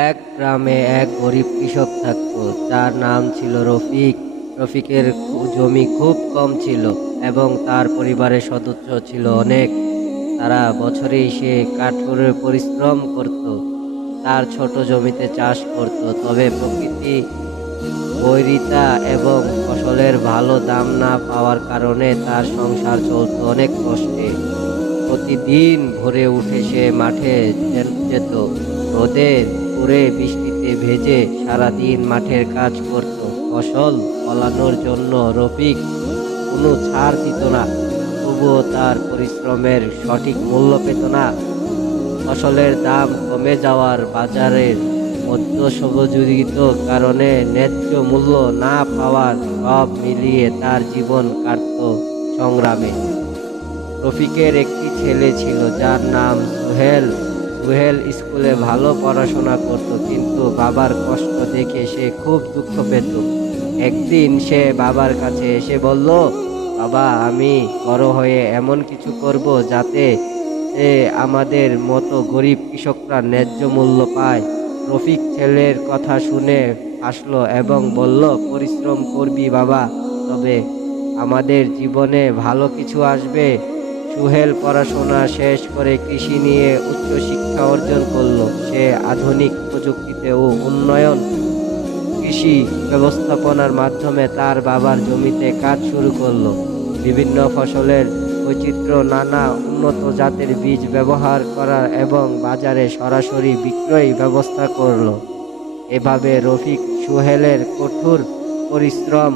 এক গ্রামে এক গরিব কৃষক থাকত, যার নাম ছিল রফিক। রফিকের জমি খুব কম ছিল এবং তার পরিবারের সদস্য ছিল অনেক। তারা বছরেই সে কঠোর পরিশ্রম করত, তার ছোট জমিতে চাষ করত। তবে প্রকৃতি বৈরিতা এবং ফসলের ভালো দাম না পাওয়ার কারণে তার সংসার চলত অনেক কষ্টে। প্রতিদিন ভোরে উঠে সে মাঠে যেত, রোদে পুড়ে বৃষ্টিতে ভেজে সারাদিন মাঠের কাজ করত। ফসল ফলানোর জন্য রফিক কোনো ছাড় দিত না, তবুও তার পরিশ্রমের সঠিক মূল্য পেত না। ফসলের দাম কমে যাওয়ার, বাজারের মধ্যসহযোগিত কারণে ন্যায্য মূল্য না পাওয়ার, সব মিলিয়ে তার জীবন কাটত সংগ্রামে। রফিকের একটি ছেলে ছিল, যার নাম সোহেল। সোহেল স্কুলে ভালো পড়াশোনা করত, কিন্তু বাবার কষ্ট দেখে সে খুব দুঃখ পেত। একদিন সে বাবার কাছে এসে বলল, বাবা, আমি বড় হয়ে এমন কিছু করব যাতে আমাদের মতো গরিব কৃষকরা ন্যায্য মূল্য পায়। রফিক ছেলের কথা শুনে হাসলো এবং বলল, পরিশ্রম করবি বাবা, তবে আমাদের জীবনে ভালো কিছু আসবে। সুহেল পড়াশোনা শেষ করে কৃষি নিয়ে উচ্চ শিক্ষা অর্জন করলো। সে আধুনিক প্রযুক্তিতে ও উন্নয়ন কৃষি ব্যবস্থাপনার মাধ্যমে তার বাবার জমিতে কাজ শুরু করলো। বিভিন্ন ফসলের বৈচিত্র্য, নানা উন্নত জাতের বীজ ব্যবহার করা এবং বাজারে সরাসরি বিক্রয় ব্যবস্থা করলো। এভাবে রফিক সুহেলের কঠোর পরিশ্রম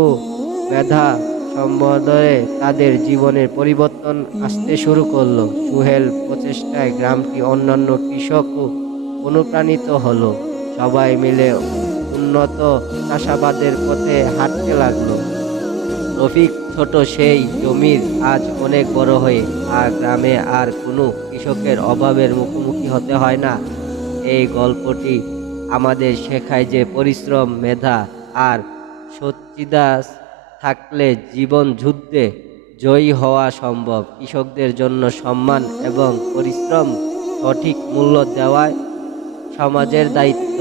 ও মেধা সমন্বয়ে তাদের জীবনের পরিবর্তন আসতে শুরু করলো। সুহেল প্রচেষ্টায় গ্রামটি অন্যান্য কৃষকও অনুপ্রাণিত হলো। সবাই মিলে উন্নত চাষাবাদের পথে হাঁটতে লাগলো। রফিক ছোট সেই জমির আজ অনেক বড় হয়ে, আর গ্রামে আর কোনো কৃষকের অভাবের মুখোমুখি হতে হয় না। এই গল্পটি আমাদের শেখায় যে পরিশ্রম, মেধা আর সচ্চিদাস থাকলে জীবন যুদ্ধে জয়ী হওয়া সম্ভব। কৃষকদের জন্য সম্মান এবং পরিশ্রম সঠিক মূল্য দেওয়াই সমাজের দায়িত্ব।